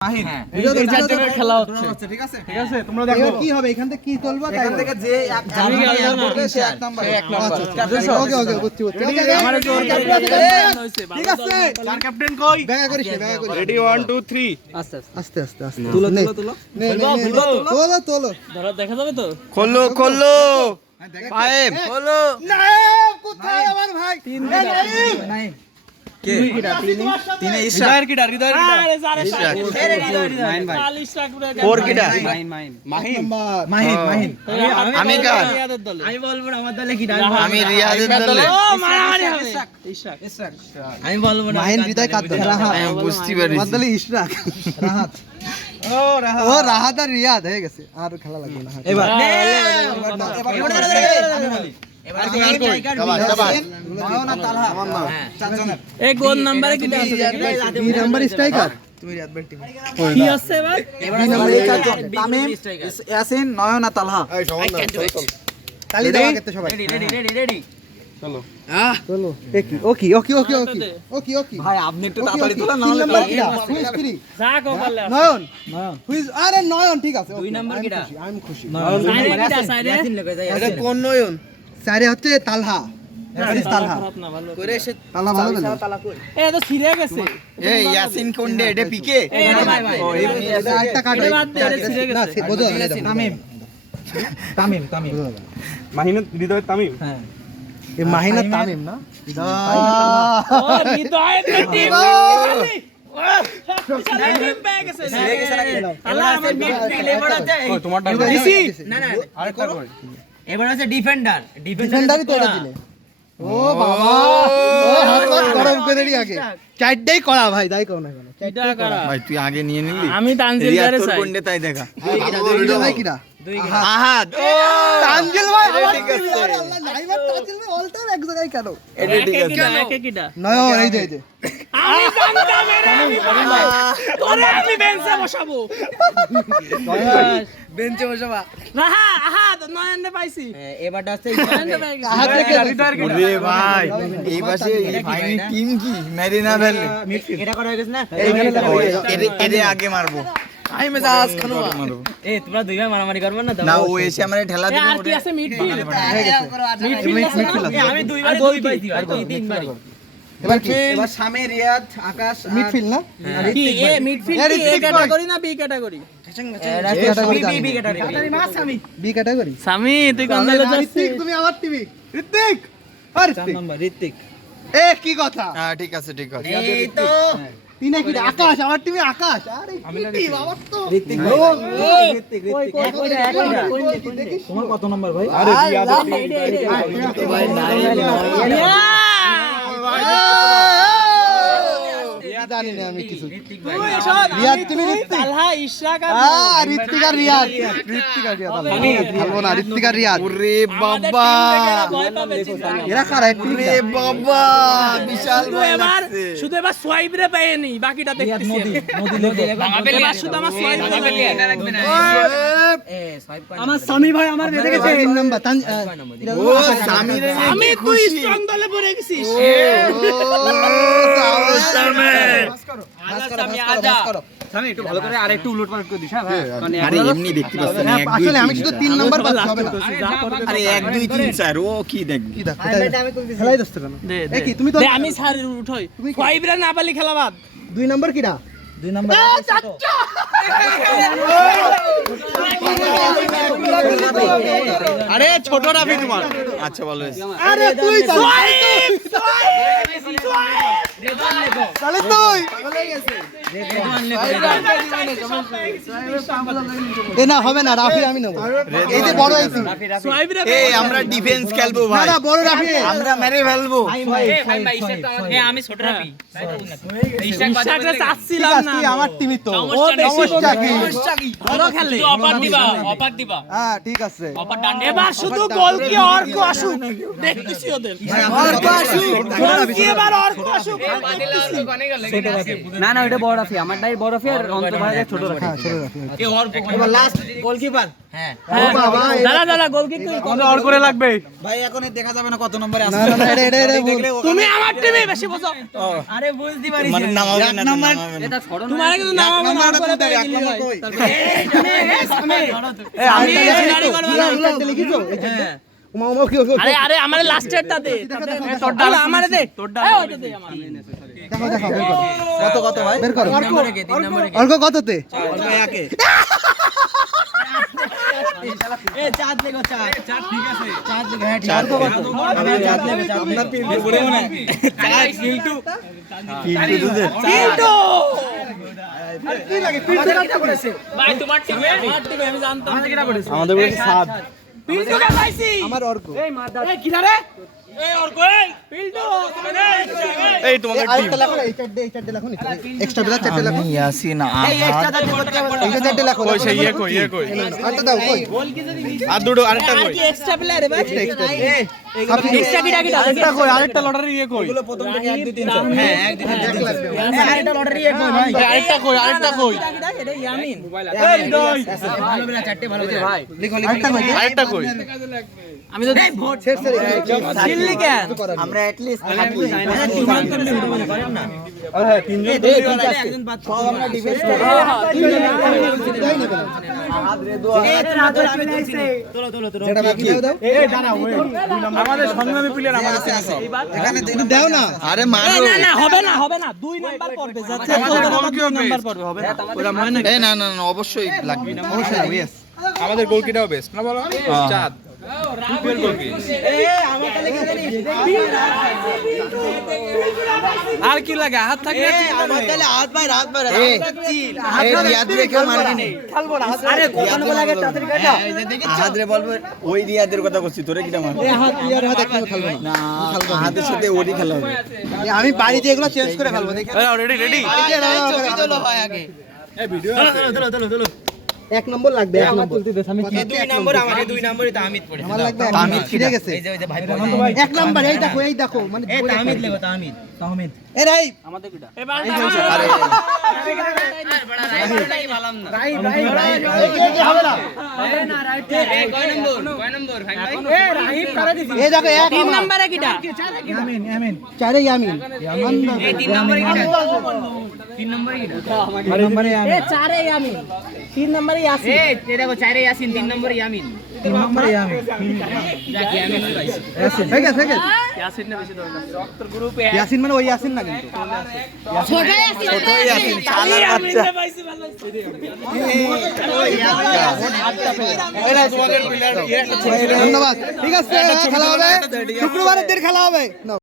মাহিন এই চারজনের খেলা হচ্ছে ঠিক আছে তোমরা দেখো কি হবে এখান থেকে কি চলবে এখান থেকে যে এক নাম্বার সে এক নাম্বার ওকে ওকে বুঝছি আমার জোর ঠিক আছে চার ক্যাপ্টেন কই ব্যাগা করিস রেডি 1 2 3 আস্তে আস্তে তুলো তোলো ধরো দেখা যাবে তো খোলো পাইপ খোলো নাইম কোথায় আমার ভাই নাইম কে তিনে ইশরাক আরে জারে মাহিন ভাই 40 লাখ টাকা ফোর কিটা মাহিন আমি কার আমি বলবো না আমার দলে কি আমি রিয়াদের দলে ও মারামারি হবে ইশরাক আমি বলবো না মাহিন হৃদয় কাদ আমি বুঝতে পারি বদলে ইশরাক রাহাত ও রাহাত আর রিয়াদ হয়ে গেছে আর খেলা লাগবে না এবার নয়ন আর তালহা চারজনের এই গোল নাম্বারে কি আছে এই নাম্বার স্ট্রাইকার কি আছে এবার এই নাম্বার তামিম ইয়াসিন নয়ন আর তালহা তালি দাও করতে সবাই রেডি চলো ওকে ভাই আপনি একটু তাড়াতাড়ি তোলা না তিন হলে নাম্বার কিরা হুইজ ফ্রি যা কো পারলে নয়ন হুইজ আরে নয়ন ঠিক আছে দুই নাম্বার কিরা আমি খুশি সাইরে কিটা সাইরে এটা কোন নয়ন চারে হচ্ছে তালহা তালহা না ভালো তালহা ভালো গেল এ তো ছিড়ে গেছে এই ইয়াসিন কোন্ডে এটা পিকে এই ভাই এটা একটা কাট এটা বাদ দে এটা ছিড়ে না গেছে বোঝো তামিম মাহিনের হৃদয় তামিম হ্যাঁ এই মাহিনা তামিম না ও হৃদয় টিম এবার আছে ডিফেন্ডার ডিফেন্ডারই তো এটা দিলে ও বাবা ও হাত গরম করে দিই আগে চারটাই করা ভাই তাই কোন না কেন কিটা করা ভাই তুই আগে নিয়ে নিলি আমি তানজিল রিয়াদ গারে তোর চাই কোন্ডে তাই দেখা ভাই কিরা আহাদ তানজিল ভাই আমার ঠিক আছে। আরে আল্লাহ নাইবার তানজিল ভাই অল টাইম এক জায়গায় কেন এটা ঠিক আছে একে কিটা নয়ন এই যে আমি জানতাম তোরে আমি বেঞ্চে বসাবো বেঞ্চে বসাবা রাহা আহা নয়নরে পাইছি এবারটা আছে নয়নরে পাই গেছি হাত রেখে ওরে ভাই এই পাশে এই ফাইনাল টিম কি মেরে না ফেললে এটা করা হয়ে গেছে না এরে আগে মারবো আমি মেজাজ খানো মারবো এ তোমরা দুই ভাই মারামারি করবে না না ও এসে আমারে ঠেলা দিবে আর কি আছে মিডফিল্ড মিডফিল্ড আমি দুইবার দুই পাইছি ভাই তিনবার এবার কি এবার শামে রিয়াদ আকাশ মিডফিল্ড না কি এ মিডফিল্ড কি এ ক্যাটাগরি না B category B category B category Sami তুই কোন দলে যাচ্ছিস ঋত্বিক তুমি আমার টিভি ঋত্বিক আর ঋত্বিক এ কি কথা হ্যাঁ ঠিক আছে এই তো তিনে কি আকাশ আমার টিভি আকাশ আরে কি টিম আমার তো ঋত্বিক দেখিস তোমার কত নাম্বার ভাই আরে ভাই নাই জানি না আমি কিছু তুই রিয়াদ তুমি ঋত্বিক তালহা ইশরাক আর ঋত্বিক আর রিয়াদ ঋত্বিক আর রিয়াদ ভালো না ঋত্বিক আর রিয়াদ ওরে বাবা ভয় পাবে চিন্তা নাই। এরা কারা ঋত্বিক ওরে বাবা বিশাল শুধু ভয় এবার লাগছে শুধু এবার সোয়াইব রে পাইনি বাকিটা দেখতেছি এবার শুধু আমার সোয়াইব আমার স্বামী ভাই আমার বেঁধে গেছে তিন নাম্বার ও সামিরে আমি তুই স্ট্রং দলে পড়ে গেছিস স্বামী একটু ভালো করে আর একটু উলটপালট করে দিস হ্যাঁ আরে এমনি দেখতে পাচ্ছেন না এক দুই আসলে আমি শুধু তিন নাম্বার পাচ্ছি হবে না আরে 1 2 3 4 ও কি দেখবি কি দেখো খেলাই দস্ত কেন এ কি তুমি তো আমি স্যার উঠই সোয়াইব রে না পালি খেলা বাদ দুই নাম্বার কিডা দুই নাম্বার আরে ছোট রাফি তোমার আচ্ছা ভালো হয়েছে আরে তুই তাহলে তুই এ না হবে না রাফি আমি নেব এই যে বড় আইছি সোয়াইব রে এই আমরা ডিফেন্স খেলবো না ভাই না বড় রাফি আমরা মেরে ফেলবো আমি ছোট রাখি ইশরাক রে চাচ্ছিলাম না তুই আমার টিমই তো ও বেশি সমস্যা কি ভালো খেলে হ্যাঁ ঠিক আছে এবার শুধু গোল কি অর্ক আসুক দেখতেছি ওদের গোল কি এবার অর্ক আসুক না না ওটা বড় রাফি, আমারটাই বড় রাফি আর অন্ত ভাইয়ের ছোট রাফি। হ্যাঁ ছোট রাখি এবার লাস্ট গোলকিপার হ্যাঁ বাবা, এই- দাদা গোল কি তুই অর করে লাগবে। ভাই এখন দেখা যাবে না কত নম্বরে না না না, এটা ভুল। তুমি আমার টিমে বেশি বোঝো আরে বুঝতে পারিস মানে নামাবে না নামাবে না এটা ছড়ো না। তোমার কিন্তু নাম আমার নাম করে পেয়ে গেলি ভাই আমি সিনারি করব না উল্টা লিখিছো? হ্যাঁ। উমা উমা কি হলো? আরে আমারে লাস্টেরটা দে তোরটা আমারে দে তোরটা ওইটা দে আমার দেখো দেখো বের করো। কত ভাই বের করো। 3 নম্বরে অর্ক কততে? একে এ চাঁদ লেগো চাঁদ ঠিক আছে। চাঁদ লেগো হ্যাঁ ঠিক আছে আমি চাঁদ লেগো চাঁদ আপনার পিন্টু পড়ে না পিল্টু। পিন্টু দে কিন্তু কি লাগে? পিঠে ভাই তোমার টিমে আমার টিমে আমি জানতাম আমাদের বলছে সাত পিল্টু কে পাইছি আমার অর্ক। এই কি রে এই ওর কই পিল্টু তুমি নেই এই তোমাদের আরেকটা লেখো না, এই চারটে লেখো নি। এক্সট্রা প্লাস চারটে লেখো। ইয়াসিন এই এক্সট্রা চাঁদ করতে হবে এইটা চারটে লেখো। কই সেই ইয়ে কই আরেকটা দাও কই? আর দুটো আরেকটা আর কই কি এক্সট্রা প্লেয়ার ভাই আপনি এক্সট্রা কিটা আরেকটা কই আরেকটা লটারি ইয়ে কই প্রথম থেকে 1 2 3 হ্যাঁ একদিন আরেকটা লটারি এক কই ভাই আরেকটা কই এটা ইয়ামিন এই দই ভালো বেলা চারটে ভালো বেলা ভাই আরেকটা কই? আরেকটা কই আমি তো শেষ শেষ। চিল্লি কেন আমরা at least টিমান করলে হতে পারে করেন না হ্যাঁ তিনজন একজন বাদ সব আমরা ডিফেন্স যেটা বাকি দাও দাও। আমাদের সংগ্রামী প্লেয়ার আমাদের আছে এখানে দাও না। আরে মারো না হবে না 2 নাম্বার পড়বে যাচ্ছে আমাদের গোল কি হবে? নাম্বার পড়বে হবে না ওরা মনে নাকি এই না না না অবশ্যই লাগবে অবশ্যই লাগবে, yes। আমাদের গোলকিটাও বেস্ট না বলো চাঁদ সুপার গোলকি আর কি লাগে হাত থাকলে হাত পায় এই রিয়াদ রে কেউ মারবি না আরে কখন লাগে তাড়াতাড়ি কাটা আহাদ রে বলবো ওই রিয়াদের কথা বলছি তোরে কিটা মার এই হাত ইয়ার হাত একদম খেলবো না। না আহাদের সাথে ওরই খেলা হবে আমি বাড়িতে এগুলো চেঞ্জ করে ফেলবো, দেখি। রেডি এক নম্বর লাগবে, এক নম্বর। 2 নম্বর আমাকে 2 নম্বরে তাহমিদ পড়ে আমার লাগবে এক তাহমিদ নম্বর। ছিঁড়ে গেছে। এই যে ভাই এক নম্বর, এই দেখো মানে এ তাহমিদ লেগো তাহমিদ এ রাই এবার এই দেখো এক 3 নম্বরে কিটা চারে ইয়ামিন। এই 3 নম্বরে কিটা 3 নম্বরে কিটা এ 4 এ ইয়ামিন 3 নম্বরে ইয়াসিন এই দেখো 4 এ ইয়াসিন 3 নম্বরে ইয়ামিন 3 নম্বরে ইয়ামিন যাক ইয়ামিন পাইছি হয়ে গেছে, হয়ে গেছে। ইয়াসিন না বেশি দরকার রক্তর গ্রুপে ইয়াসিন মানে ওই ইয়াসিন না কিন্তু। ছোটই আছেন চালার বাচ্চা পাইছি ভালো ধন্যবাদ। ঠিক আছে, খেলা হবে শুক্রবারের দিন, খেলা হবে। নাও।